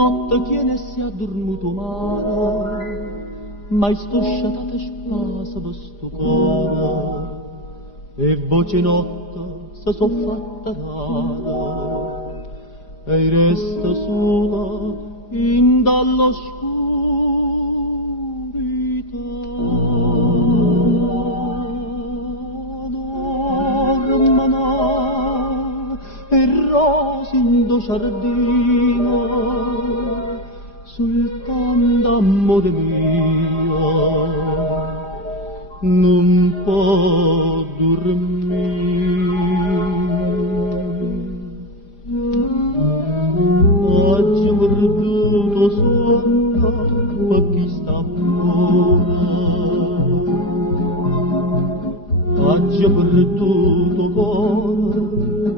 notte tiene si a dormito mare, mai stosciatate spasa per sto cuore, e voce notte se so fatta rara, e resta sola in dall'oscurità. Dormano e rose in do giardino, soltanto amore mio non può dormire. Oggi ho perduto sonno per chi sta fuori, oggi ho perduto cuore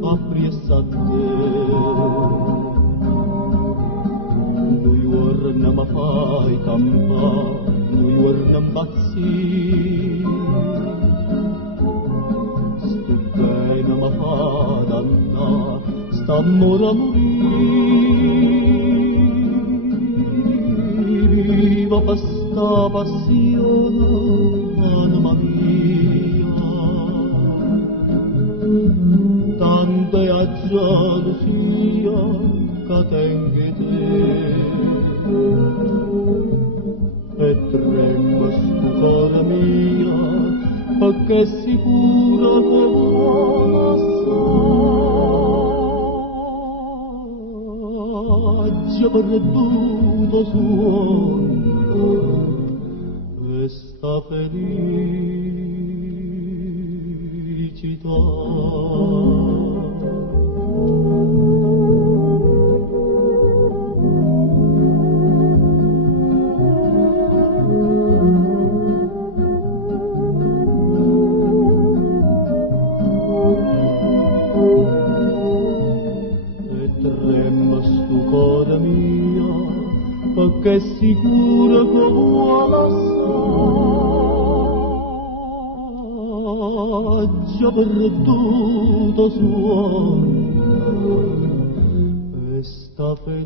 appresso a te. Noi guarda ma fai campare, noi guarda impazzire, sto bene ma fa dannare, sta amore a morire. Viva per sta passione, anima mia, tanto è a gelosia che tengo te, e trema sto cuore mia, perché è sicura che vuole assai. Oggi ho perduto sonno e sta felicità. Cuore mio, perché è sicuro che vuole assai. Oggi ho perduto sonno e sta felicità.